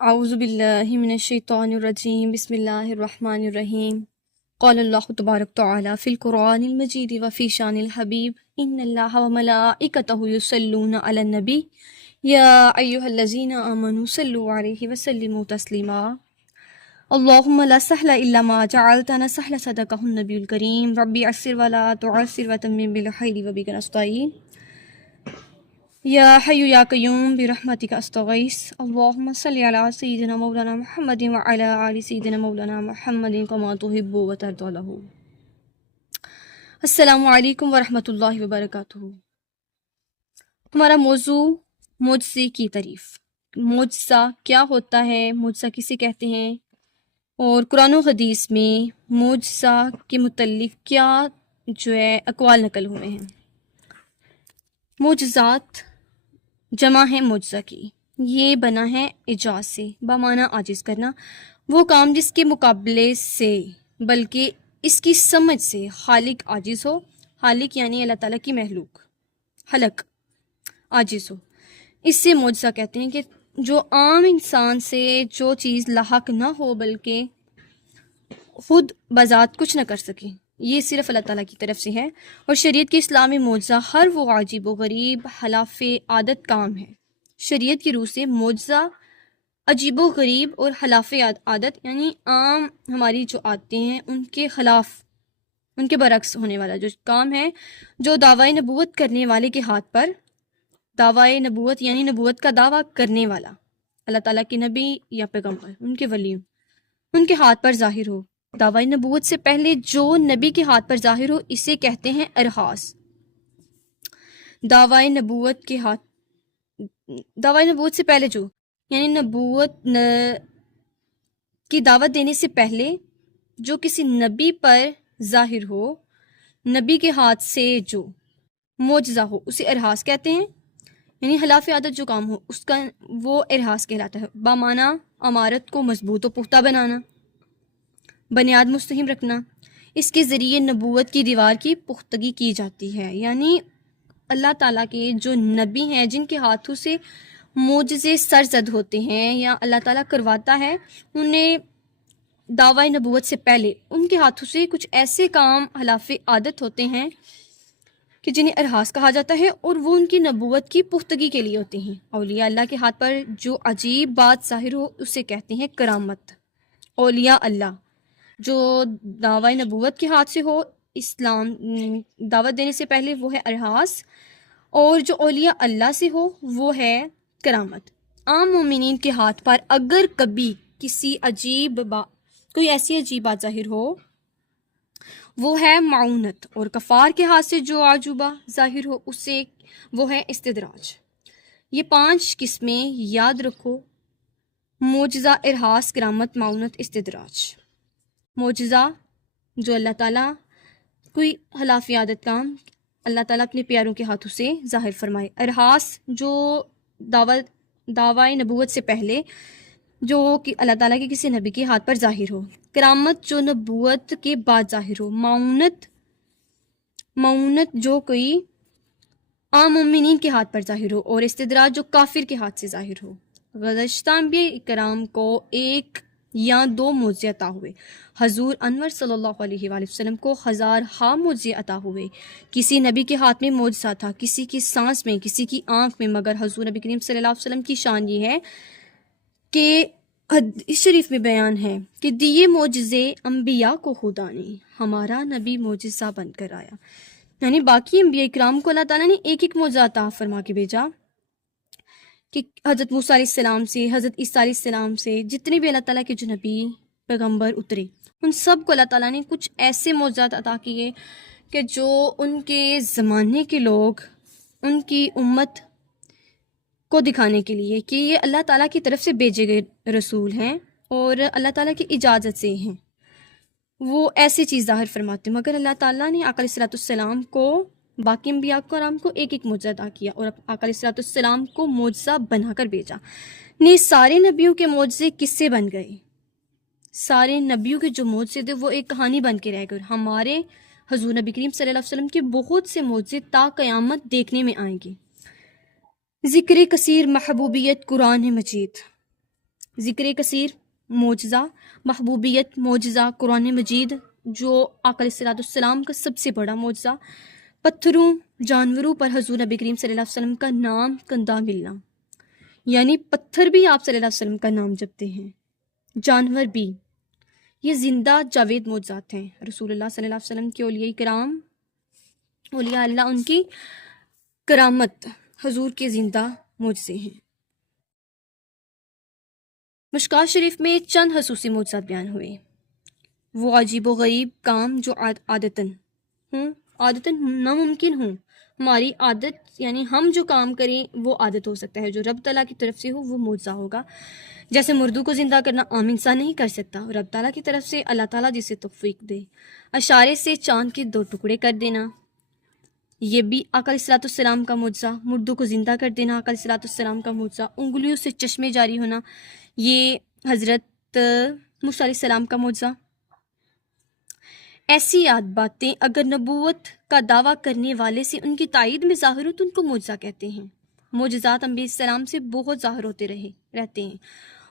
اعوذ باللہ من الشیطان الرجیم بسم اللہ الرحمن الرحیم قال اللہ تبارک تعالی فی القرآن المجید وفی شان الحبیب ان اللہ وملائکتہ یصلون علی النبی یا ایہا الذین آمنوا صلوا علیہ وسلموا تسلیما اللہم لا سہل الا ما جعلتہ سہل صدقہ النبی الکریم ربی عسر ولا تعسر وتمم بالخیر وبک نستعین یا حی یا قیوم برحمتک استغیث اللہم صلی علی سیدنا مولانا محمد وعلی آل سیدنا مولانا محمد کما تحب وترضی له۔ السلام علیکم ورحمۃ اللہ وبرکاتہ۔ ہمارا موضوع معجزے کی تعریف۔ معجزہ کیا ہوتا ہے، معجزہ کسے کہتے ہیں، اور قرآن و حدیث میں معجزہ کے متعلق کیا اقوال نقل ہوئے ہیں۔ معجزات جمع ہے معجزہ کی، یہ بنا ہے اعجاز سے، بمعنی عاجز کرنا، وہ کام جس کے مقابلے سے بلکہ اس کی سمجھ سے خالق عاجز ہو۔ خالق یعنی اللہ تعالیٰ کی مخلوق، خلق عاجز ہو، اس سے معجزہ کہتے ہیں کہ جو عام انسان سے جو چیز لاحق نہ ہو بلکہ خود بذات کچھ نہ کر سکے، یہ صرف اللہ تعالیٰ کی طرف سے ہے۔ اور شریعت کے اسلامی معجزہ ہر وہ عجیب و غریب خلاف عادت کام ہے۔ شریعت کی روح سے معجزہ عجیب و غریب اور خلاف عادت یعنی عام ہماری جو عادتیں ہیں ان کے خلاف، ان کے برعکس ہونے والا جو کام ہے، جو دعوی نبوت کرنے والے کے ہاتھ پر، دعوی نبوت یعنی نبوت کا دعویٰ کرنے والا، اللہ تعالیٰ کے نبی یا پیغمبر، ان کے ولی، ان کے ہاتھ پر ظاہر ہو۔ دعوی نبوت سے پہلے جو نبی کے ہاتھ پر ظاہر ہو اسے کہتے ہیں ارحاس۔ دعوی نبوت سے پہلے جو یعنی نبوت کی دعوت دینے سے پہلے جو کسی نبی پر ظاہر ہو، نبی کے ہاتھ سے جو معجزہ ہو، اسے ارحاس کہتے ہیں، یعنی خلاف عادت جو کام ہو اس کا وہ ارحاس کہلاتا ہے۔ بمعنی عمارت کو مضبوط و پختہ بنانا، بنیاد مستحکم رکھنا، اس کے ذریعے نبوت کی دیوار کی پختگی کی جاتی ہے۔ یعنی اللہ تعالیٰ کے جو نبی ہیں جن کے ہاتھوں سے معجزے سرزد ہوتے ہیں یا اللہ تعالیٰ کرواتا ہے، انہیں دعوی نبوت سے پہلے ان کے ہاتھوں سے کچھ ایسے کام خلاف عادت ہوتے ہیں کہ جنہیں ارحاس کہا جاتا ہے، اور وہ ان کی نبوت کی پختگی کے لیے ہوتے ہیں۔ اولیاء اللہ کے ہاتھ پر جو عجیب بات ظاہر ہو اسے کہتے ہیں کرامت۔ اولیاء اللہ جو دعوی نبوت کے ہاتھ سے ہو، اسلام دعوت دینے سے پہلے، وہ ہے ارحاس، اور جو اولیاء اللہ سے ہو وہ ہے کرامت۔ عام مومنین کے ہاتھ پر اگر کبھی کسی کوئی ایسی عجیب بات ظاہر ہو وہ ہے معونت، اور کفار کے ہاتھ سے جو عجوبہ ظاہر ہو اسے وہ ہے استدراج۔ یہ 5 قسمیں یاد رکھو: معجزہ، ارحاس، کرامت، معونت، استدراج۔ معجزہ جو اللہ تعالیٰ کوئی خلاف عادت کام اللہ تعالیٰ اپنے پیاروں کے ہاتھوں سے ظاہر فرمائے۔ ارحاس جو دعوی نبوت سے پہلے جو کہ اللہ تعالیٰ کے کسی نبی کے ہاتھ پر ظاہر ہو۔ کرامت جو نبوت کے بعد ظاہر ہو۔ معونت جو کوئی عام مومنین کے ہاتھ پر ظاہر ہو، اور استدراج جو کافر کے ہاتھ سے ظاہر ہو۔ گزشتہ انبیاء کرام کو 1 یا 2 معجزے عطا ہوئے۔ حضور انور صلی اللہ علیہ وآلہ وسلم کو 1000 معجزے عطا ہوئے۔ کسی نبی کے ہاتھ میں معجزہ تھا، کسی کی سانس میں، کسی کی آنکھ میں، مگر حضور نبی کریم صلی اللہ علیہ وسلم کی شان یہ ہے کہ حدیث شریف میں بیان ہے کہ دیے معجزے انبیاء کو خدا نے، ہمارا نبی معجزہ بن کر آیا۔ یعنی باقی انبیاء کرام کو اللہ تعالیٰ نے ایک معجزہ عطا فرما کے بھیجا، کہ حضرت موسیٰ علیہ السلام سے، حضرت عیسیٰ علیہ السلام سے، جتنے بھی اللہ تعالیٰ کے جو نبی پیغمبر اترے ان سب کو اللہ تعالیٰ نے کچھ ایسے معجزات عطا کیے کہ جو ان کے زمانے کے لوگ، ان کی امت کو دکھانے کے لیے کہ یہ اللہ تعالیٰ کی طرف سے بھیجے گئے رسول ہیں اور اللہ تعالیٰ کی اجازت سے ہیں، وہ ایسی چیز ظاہر فرماتے ہیں۔ مگر اللہ تعالیٰ نے آقا علیہ السلام کو، باقی انبیاء کرام کو ایک معجزہ عطا کیا، اور آقا علیہ السلام کو معجزہ بنا کر بھیجا۔ نے سارے نبیوں کے معجزے کس سے بن گئے؟ سارے نبیوں کے جو معجزے تھے وہ ایک کہانی بن کے رہ گئے۔ ہمارے حضور نبی کریم صلی اللہ علیہ وسلم کے بہت سے معجزے تا قیامت دیکھنے میں آئیں گے۔ ذکر کثیر محبوبیت قرآن مجید۔ ذکر کثیر معجزہ، محبوبیت معجزہ قرآن مجید جو آقا علیہ السلام کا سب سے بڑا معجزہ، پتھروں جانوروں پر حضور نبی کریم صلی اللہ علیہ وسلم کا نام کندہ ملنا، یعنی پتھر بھی آپ صلی اللہ علیہ وسلم کا نام جپتے ہیں، جانور بھی، یہ زندہ جاوید معجزات ہیں۔ رسول اللہ صلی اللہ علیہ وسلم کے اولیاء کرام، اولیاء اللہ، ان کی کرامت حضور کے زندہ معجزے ہیں۔ مشکات شریف میں چند خصوصی معجزات بیان ہوئے، وہ عجیب و غریب کام جو عادتاً ناممکن ہوں، ہماری عادت یعنی ہم جو کام کریں وہ عادت ہو سکتا ہے، جو رب تعالیٰ کی طرف سے ہو وہ معجزہ ہوگا۔ جیسے مردوں کو زندہ کرنا عام انسان نہیں کر سکتا، رب تعالیٰ کی طرف سے اللہ تعالیٰ جسے توفیق دے۔ اشارے سے چاند کے 2 ٹکڑے کر دینا، یہ بھی آقا علیہ السلام کا معجزہ۔ مردوں کو زندہ کر دینا آقا علیہ السلام کا معجزہ۔ انگلیوں سے چشمے جاری ہونا، یہ حضرت موسیٰ علیہ السلام کا معجزہ۔ ایسی باتیں اگر نبوت کا دعویٰ کرنے والے سے ان کی تائید میں ظاہر ہو تو ان کو معجزہ کہتے ہیں۔ معجزات انبیاء السلام سے بہت ظاہر ہوتے رہتے ہیں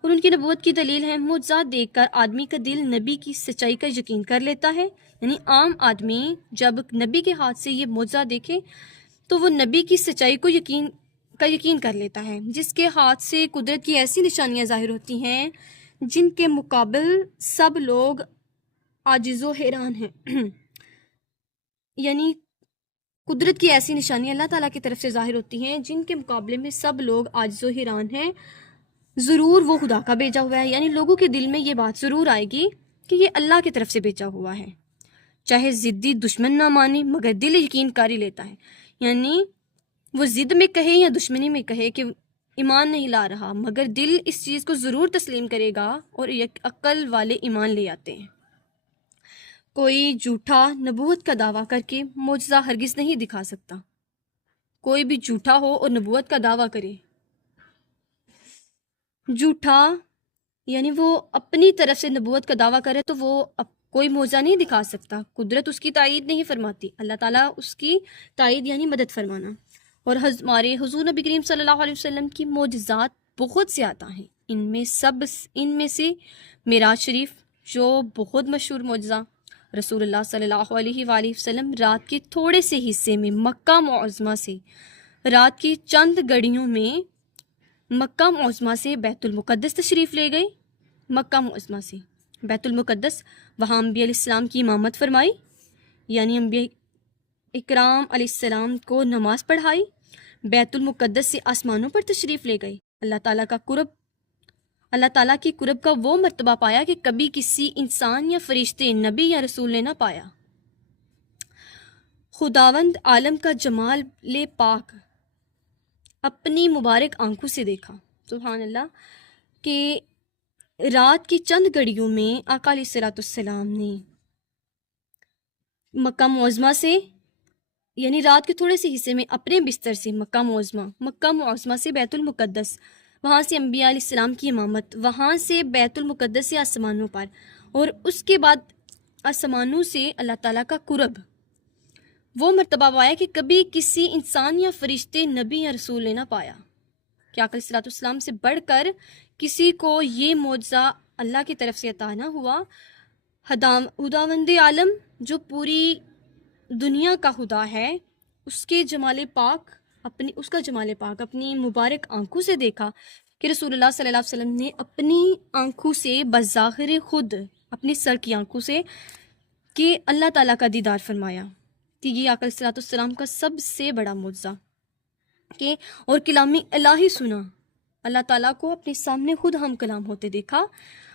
اور ان کی نبوت کی دلیل ہے۔ معجزات دیکھ کر آدمی کا دل نبی کی سچائی کا یقین کر لیتا ہے، یعنی عام آدمی جب نبی کے ہاتھ سے یہ معجزہ دیکھے تو وہ نبی کی سچائی کو یقین کر لیتا ہے۔ جس کے ہاتھ سے قدرت کی ایسی نشانیاں ظاہر ہوتی ہیں جن کے مقابل سب لوگ عاجز و حیران ہیں، یعنی قدرت کی ایسی نشانیاں اللہ تعالیٰ کی طرف سے ظاہر ہوتی ہیں جن کے مقابلے میں سب لوگ عاجز و حیران ہیں، ضرور وہ خدا کا بھیجا ہوا ہے، یعنی لوگوں کے دل میں یہ بات ضرور آئے گی کہ یہ اللہ کی طرف سے بھیجا ہوا ہے، چاہے ضدی دشمن نہ مانے مگر دل یقین کر ہی لیتا ہے، یعنی وہ ضد میں کہے یا دشمنی میں کہے کہ ایمان نہیں لا رہا مگر دل اس چیز کو ضرور تسلیم کرے گا، اور عقل والے ایمان لے آتے ہیں۔ کوئی جھوٹا نبوت کا دعویٰ کر کے معجزہ ہرگز نہیں دکھا سکتا۔ کوئی بھی جھوٹا ہو اور نبوت کا دعویٰ کرے، جھوٹا یعنی وہ اپنی طرف سے نبوت کا دعویٰ کرے تو وہ کوئی معجزہ نہیں دکھا سکتا، قدرت اس کی تائید نہیں فرماتی، اللہ تعالیٰ اس کی تائید یعنی مدد فرمانا۔ اور ہمارے حضور نبی کریم صلی اللہ علیہ وسلم کی معجزات بہت زیادہ ہیں، ان میں سے معراج شریف جو بہت مشہور معجزہ، رسول اللہ صلی اللہ علیہ وآلہ وسلم رات کے تھوڑے سے حصے میں مکہ معظمہ سے، رات کی چند گھڑیوں میں مکہ معظمہ سے بیت المقدس تشریف لے گئے۔ مکہ معظمہ سے بیت المقدس، وہاں انبیاء علیہ السلام کی امامت فرمائی، یعنی انبیاء اکرام علیہ السلام کو نماز پڑھائی، بیت المقدس سے آسمانوں پر تشریف لے گئی، اللہ تعالیٰ کی قرب کا وہ مرتبہ پایا کہ کبھی کسی انسان یا فرشتے، نبی یا رسول نے نہ پایا۔ خداوند عالم کا جمال پاک اپنی مبارک آنکھوں سے دیکھا، سبحان اللہ، کہ رات کی چند گھڑیوں میں آقا علیہ السلام نے مکہ معظمہ سے، یعنی رات کے تھوڑے سے حصے میں اپنے بستر سے مکہ معظمہ سے بیت المقدس، وہاں سے انبیاء علیہ السلام کی امامت، وہاں سے بیت المقدس سے آسمانوں پر، اور اس کے بعد آسمانوں سے اللہ تعالیٰ کا قرب، وہ مرتبہ پایا کہ کبھی کسی انسان یا فرشتے، نبی یا رسول نے نہ پایا، کہ آقا علیہ السلام سے بڑھ کر کسی کو یہ معجزہ اللہ کی طرف سے عطا نہ ہوا۔ خداوند عالم جو پوری دنیا کا خدا ہے، اس کا جمال پاک اپنی مبارک آنکھوں سے دیکھا، کہ رسول اللہ صلی اللہ علیہ وسلم نے اپنی آنکھوں سے بظاہر خود، اپنی سر کی آنکھوں سے، کہ اللہ تعالیٰ کا دیدار فرمایا، کہ یہ آقا علیہ السلام کا سب سے بڑا معجزہ، کہ اور کلام الہی سنا، اللہ تعالیٰ کو اپنے سامنے خود ہم کلام ہوتے دیکھا۔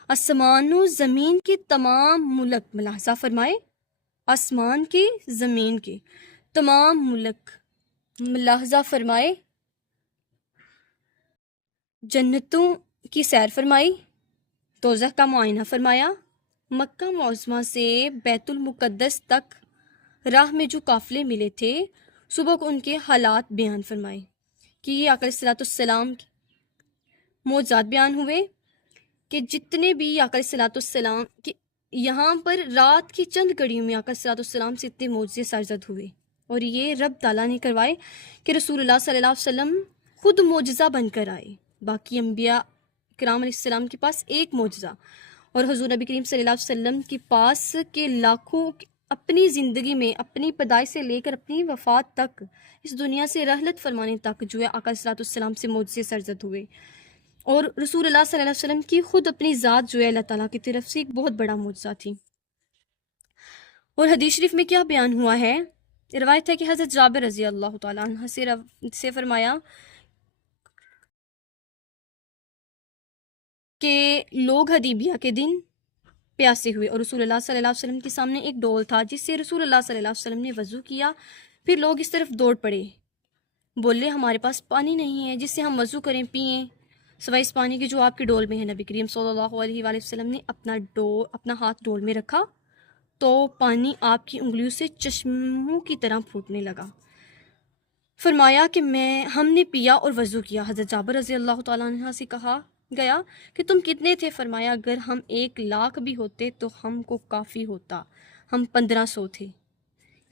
آسمان و زمین کے تمام ملک، ملاحظہ فرمائے، آسمان کے زمین کے تمام ملک، ملاحظہ فرمائے، جنتوں کی سیر فرمائی، دوزخ کا معائنہ فرمایا، مکہ معظمہ سے بیت المقدس تک راہ میں جو قافلے ملے تھے، صبح کو ان کے حالات بیان فرمائے، کہ یہ آقا علیہ السلام کے معجزات بیان ہوئے، کہ جتنے بھی آقا علیہ السلام کے یہاں پر رات کی چند گھڑیوں میں آقا علیہ السلام سے اتنے معجزے سرزد ہوئے، اور یہ رب تعالیٰ نے کروائے، کہ رسول اللہ صلی اللہ علیہ وسلم خود معجزہ بن کر آئے، باقی انبیاء کرام علیہ السلام کے پاس ایک معجزہ، اور حضور نبی کریم صلی اللہ علیہ وسلم کے پاس کے لاکھوں اپنی زندگی میں اپنی پیدائش سے لے کر اپنی وفات تک اس دنیا سے رحلت فرمانے تک جو ہے آقا صلی اللہ علیہ وسلم سے معجزے سرزد ہوئے، اور رسول اللہ صلی اللہ علیہ وسلم کی خود اپنی ذات جو ہے اللہ تعالیٰ کی طرف سے ایک بہت بڑا معجزہ تھی۔ اور حدیث شریف میں کیا بیان ہوا ہے؟ روایت ہے کہ حضرت جابر رضی اللہ تعالیٰ عنہ سے فرمایا کہ لوگ حدیبیہ کے دن پیاسے ہوئے اور رسول اللہ صلی اللہ علیہ وسلم کے سامنے ایک ڈول تھا جس سے رسول اللہ صلی اللہ علیہ وسلم نے وضو کیا، پھر لوگ اس طرف دوڑ پڑے، بولے ہمارے پاس پانی نہیں ہے جس سے ہم وضو کریں پئیں سوائے اس پانی کے جو آپ کے ڈول میں ہے۔ نبی کریم صلی اللہ علیہ وآلہ وسلم نے اپنا ہاتھ ڈول میں رکھا تو پانی آپ کی انگلیوں سے چشموں کی طرح پھوٹنے لگا، فرمایا کہ ہم نے پیا اور وضو کیا۔ حضرت جابر رضی اللہ تعالیٰ عنہ سے کہا گیا کہ تم کتنے تھے؟ فرمایا اگر ہم 1,00,000 بھی ہوتے تو ہم کو کافی ہوتا، ہم 1500 تھے،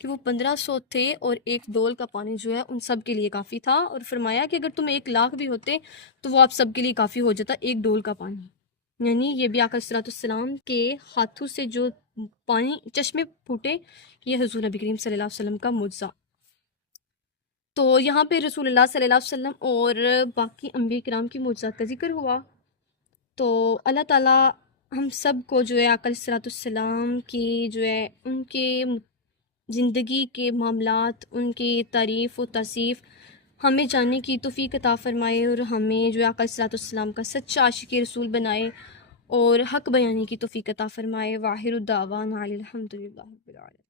کہ وہ 1500 تھے اور ایک ڈول کا پانی جو ہے ان سب کے لیے کافی تھا، اور فرمایا کہ اگر تم 1,00,000 بھی ہوتے تو وہ آپ سب کے لیے کافی ہو جاتا ایک ڈول کا پانی۔ یعنی یہ بھی آقا صلی اللہ علیہ وسلم کے ہاتھوں سے جو پانی چشمے پھوٹے، یہ حضور نبی کریم صلی اللہ علیہ وسلم کا معجزہ۔ تو یہاں پہ رسول اللہ صلی اللہ علیہ وسلم اور باقی انبیاء کرام کی معجزات کا ذکر ہوا، تو اللہ تعالیٰ ہم سب کو جو ہے آقا صلی اللہ علیہ وسلم کی جو ہے ان کے زندگی کے معاملات، ان کی تعریف و توصیف ہمیں جاننے کی توفیق عطا فرمائے، اور ہمیں جو ہے آقا صلی اللہ علیہ وسلم کا سچا عاشق رسول بنائے اور حق بیانی کی توفیق عطا فرمائے۔ واخر الدعوانا الحمد للہ رب العالمین۔